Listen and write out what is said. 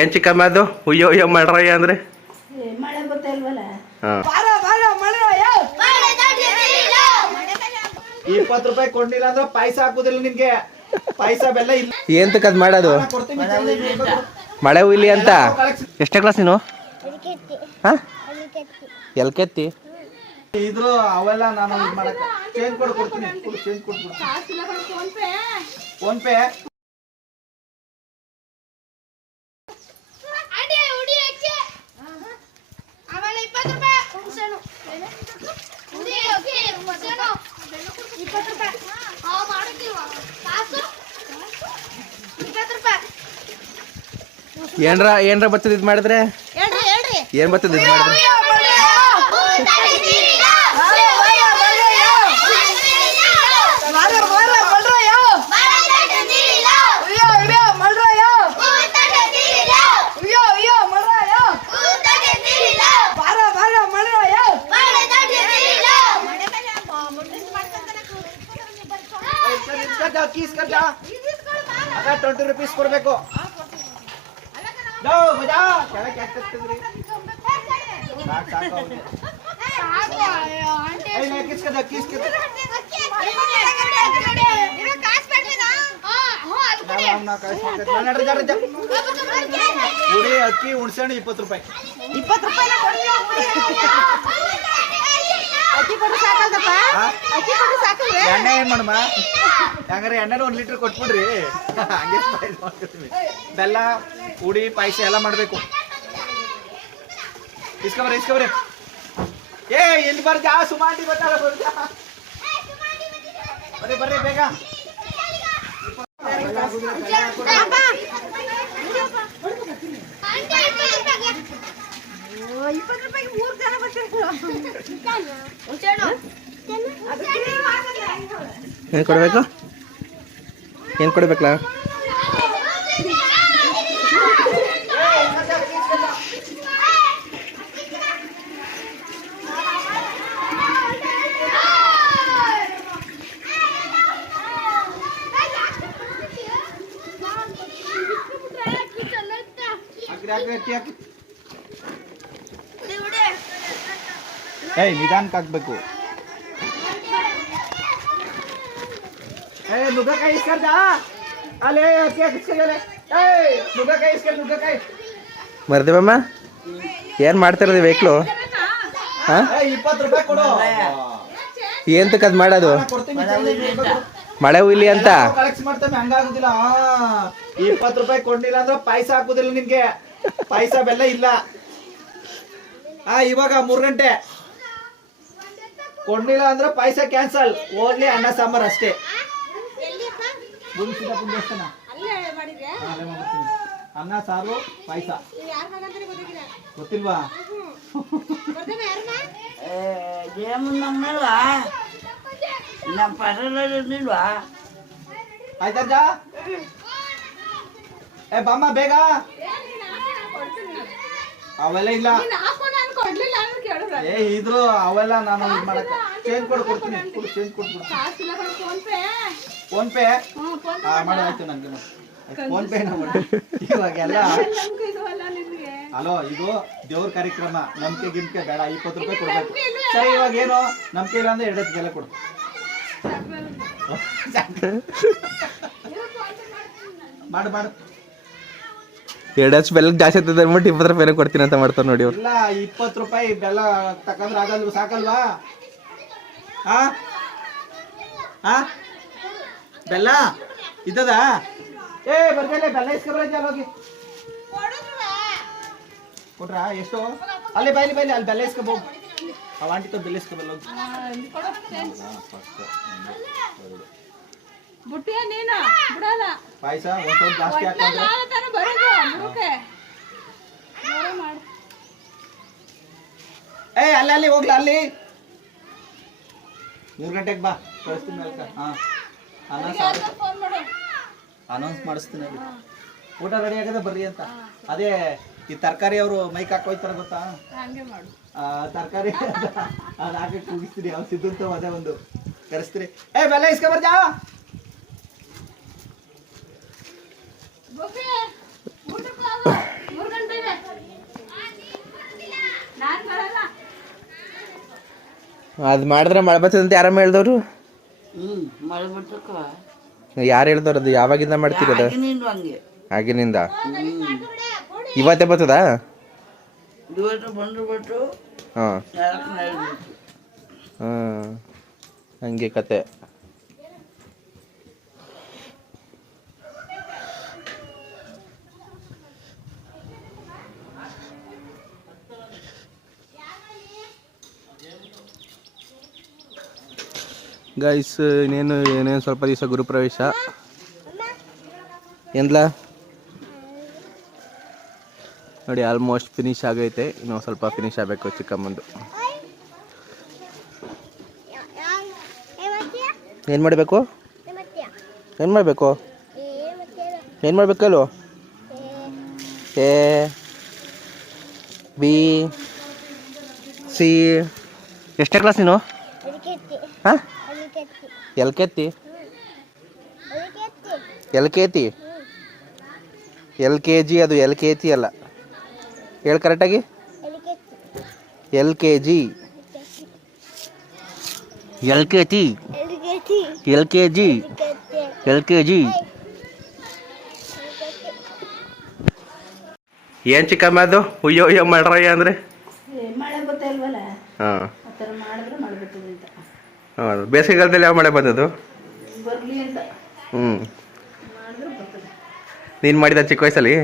ಏನ್ ಚಿಕ್ಕಮ್ಮ ಅದು ಹುಯ್ಯೋ ಹುಯ್ಯೋ ಮಾಡ್ರಯ್ಯ ಅಂದ್ರೆ ಮಳೆ ಬರ್ತಾ ಇಲ್ವಲ್ಲ. 20 ರೂಪಾಯಿ ಕೊಡ್ಲಿಲ್ಲ ಅಂದ್ರೆ ಪಾಯಸ ಹಾಕುದಿಲ್ಲ ನಿನ್ಗೆ. ಪಾಯಸ ಬೆಲ್ಲ ಇಲ್ಲ. ಏಂತಕ್ ಅದ್ ಮಾಡೋದು? ಮಳೆ ಹುಯ್ಲಿ ಅಂತ. ಎಷ್ಟೇ ಕ್ಲಾಸ್ ನೀನು? ಎಲ್ಕೆತ್ತಿ ಇದ್ರು ಅವೆಲ್ಲ ನಾನು ಮಾಡಕ್ಕೆ ಚೇಂಜ್ ಕೊಡ್ತೀನಿ. ಚೇಂಜ್ ಕೊಡ್ತೀನಿ. ಫೋನ್ ಪೇ ಏನ್ರ ಬರ್ತದ ಇದ್ ಮಾಡಿದ್ರೆ ಏನ್ ಬರ್ತದ ಇದ್ ಮಾಡಿದ್ರೆ $20 ಕೊಡ್ಬೇಕು. ಪುಡಿ ಅಕ್ಕಿ ಹುಣ್ಸೆಹಣ್ಣು $20. ಎಣ್ಣೆ ಏನ್ ಮಾಡಮ್ಮ? ಹಂಗಾರೆ ಎಣ್ಣೆ 1 ಲೀಟರ್ ಕೊಟ್ಬಿಡ್ರಿ. ಹಂಗೆ ಮಾಡ್ಕೊತೀವಿ. ಬೆಲ್ಲ ಪುಡಿ ಪಾಯಸ ಎಲ್ಲ ಮಾಡ್ಬೇಕು. ಇಸ್ಕೊಬ್ರಿ. ಏ ಎಲ್ಲಿ ಬರ್ಜಾ ಸುಮಾಂಟಿ ಬರ್ತಾರ ಬರ್ರಿ ಬೇಗ. ಏನ್ ಕೊಡ್ಬೇಕಲ್ಲ? ನಿಧಾನಕ್ಕೆ ಹಾಕ್ಬೇಕು. ನುಗ್ಗಕಾಯಿ ಇಸ್ಕರ್ದ ಅಲ್ಲೇ ನುಗ್ಗಕಾಯಿ ಮರ್ದೇವಮ್ಮ ಏನ್ ಮಾಡ್ತಿರೋದು ವೆಹಿಕ್ಲು? 20 ರೂಪಾಯಿ ಕೊಡು. ಏಂತಕ್ ಅದ್ ಮಾಡೋದು? ಮಳೆ ಹುಯ್ಲಿ ಅಂತ ಕಲೆಕ್ಟ್ ಮಾಡ್ತೇವೆ. ಹಂಗಾಗುದಿಲ್ಲ. 20 ರೂಪಾಯಿ ಕೊಡ್ಲಿಲ್ಲ ಅಂದ್ರೆ ಪಾಯಸ ಹಾಕುದಿಲ್ಲ ನಿನ್ಗೆ. ಪಾಯಸ ಬೆಲ್ಲ ಇಲ್ಲ. ಇವಾಗ 3 ಗಂಟೆ ಕೊಡ್ಲಿಲ್ಲ ಅಂದ್ರೆ ಪಾಯಸ ಕ್ಯಾನ್ಸಲ್. ಓನ್ಲಿ ಅನ್ನ ಸಾಂಬಾರ್ ಅಷ್ಟೇ. ಅನ್ನ ಸಾರು ಪಾಯಸ ಗೊತ್ತಿಲ್ವಾ? ಆಯ್ತಜ್ಜ ಬಾಮ್ಮ ಬೇಗ. ಅವೆಲ್ಲ ಇಲ್ಲ. ಇದ್ರು ಅವೆಲ್ಲ ನಾನು ಮಾಡಕ್ಕೆ ಚೇಂಜ್ ಕೊಡ್ತೀನಿ. ಚೇಂಜ್ ಕೊಡ್ತೀನಿ. ಫೋನ್ ಪೇ ಮಾಡಾಯ್ತು ನನ್ಗೆ. ಫೋನ್ ಪೇ ಇವಾಗೆಲ್ಲ. ಹಲೋ, ಇದು ದೇವ್ರ ಕಾರ್ಯಕ್ರಮ. ನಂಬಿಕೆ ಗಿಂಬಿಕೆ ಬೇಡ. 20 ರೂಪಾಯಿ ಕೊಡ್ಬೇಕು. ಸರಿ, ಇವಾಗ ಏನು ನಂಬಿಕೆ ಇಲ್ಲ ಅಂದ್ರೆ 2 ಹೊತ್ತಿಗೆಲ್ಲ ಕೊಡು. ಮಾಡು 2 ಬೆಲ್ಲ ಜಾಸ್ತಿ ಆಗ್ತದೆ ಅಂದ್ಬಿಟ್ಟು 20 ರೂಪಾಯಿ ಕೊಡ್ತೀನಿ ಅಂತ ಮಾಡ್ತಾರೆ ನೋಡಿ ಅವ್ರು. ಇಲ್ಲ, 20 ರೂಪಾಯಿ ಬೆಲ್ಲ ತಕೊಂಡ್ರೆ ಆಗಲ್ವಾ? ಸಾಕಲ್ವಾ? ಬೆಲ್ಲ ಇದ್ದದ? ಬರ್ದಲ್ಲ ಬೆಲ್ಲ ಇಸ್ಕೊಬ್ರ ಹೋಗಿ ಕೊಟ್ರ ಎಷ್ಟು? ಅಲ್ಲಿ ಬೈಲಿ ಅಲ್ಲಿ ಬೆಲ್ಲ ಇಸ್ಕೊಬೋ. ಆಂಟಿ ಬೆಲ್ಲ ಇಸ್ಕೊಬಲ್ಲ ಹೋಗಿ. ಪಾಯಸ ಒಂದ್ ಸ್ವಲ್ಪ ಜಾಸ್ತಿ ಹಾಕೊಂಡ್ರೆ ಅಲ್ಲಿ ಹೋಗ್ಲಾ? ಅಲ್ಲಿ 3 ಗಂಟೆಗೆ ಬಾ, ಕಳಿಸ್ತೀನಿ. ಅನೌನ್ಸ್ ಮಾಡಿಸ್ತೀನಿ. ಊಟ ರೆಡಿ ಆಗದೆ ಬರ್ರಿ ಅಂತ. ಅದೇ ಈ ತರಕಾರಿ ಅವರು ಮೈಕ್ ಹಾಕೋಯ್ತಾರ ಗೊತ್ತಾ? ತರಕಾರಿ ಅದು ಹಾಕಿ ಕೂಗಿಸ್ತೀನಿ. ಅವ್ರು ಸಿದ್ದಂತ ಅದೇ ಒಂದು ಕರೆಸ್ತೀರಿ. ಬೆಲ್ಲ ಇಸ್ಕೊಬರ್ಜಾ. ಅದು ಮಾಡಿದ್ರೆ ಮಳೆ ಬರ್ತದೆ ಅಂತ ಯಾರಮ್ಮ ಹೇಳ್ದವ್ರು? ಮಳೆ ಬರ್ತಕ್ಕ ಯಾರು ಹೇಳ್ದವ್ರು? ಅದು ಯಾವಾಗಿಂದ ಮಾಡ್ತಿರೋದು? ಹಂಗೆ ಆಗಿನಿಂದ ಇವತ್ತೇ ಬರ್ತದಾ? ಇವತ್ತು ಬಂದು ಬಿಟ್ಟು ಹಾಂ 4 ಹಾಂ, ಹಂಗೆ ಕತೆ. ಗೈಸ್, ಏನೇನು ಸ್ವಲ್ಪ ದಿವಸ ಗುರುಪ್ರವೇಶ ಎಂದ್ಲ ನೋಡಿ, ಆಲ್ಮೋಸ್ಟ್ ಫಿನಿಶ್ ಆಗೈತೆ. ಇನ್ನೂ ಸ್ವಲ್ಪ ಫಿನಿಶ್ ಆಗಬೇಕು ಚಿಕ್ಕಮ್ಮಂದು. ಏನು ಮಾಡಬೇಕು? ಏನು ಮಾಡಬೇಕು? ಏನು ಮಾಡಬೇಕಲ್ಲ? A B C. ಎಷ್ಟನೇ ಕ್ಲಾಸ್ ನೀನು? ಹಾಂ, ಎಲ್ ಕೆ ತಿ? ಎಲ್ ಕೆ ತಿ? L K G. ಅದು ಎಲ್ ಕೆ ತಿ ಅಲ್ಲ, ಹೇಳಿ ಕರೆಕ್ಟಾಗಿ. L K G, L K T, L K G, L K G. ಏನು ಚಿಕ್ಕಮ್ಮ ಅದು ಉಯ್ಯೋ ಉಯ್ಯೋ ಮಾಡ್ರಯ್ಯ ಅಂದರೆ? ಮಳೆ ಬರ್ತಾ ಇಲ್ವಲ್ಲ, ಹಾಂ ಆ ಥರ ಮಾಡಿದ್ರೆ ಮಳೆ ಬರ್ತದೆ ಅಂತ. ಹೌದು. ಬೇಸಿಗೆಗಾಲದಲ್ಲಿ ಯಾವ ಮಳೆ ಬಂದದ್ದು? ಬರಲಿ ಅಂತ ಹ್ಞೂ. ಮಾಡಿದ್ರೆ ಬರ್ತದೆ. ನೀನು ಮಾಡಿದ ಚಿಕ್ಕ ವಯಸ್ಸಲ್ಲಿ?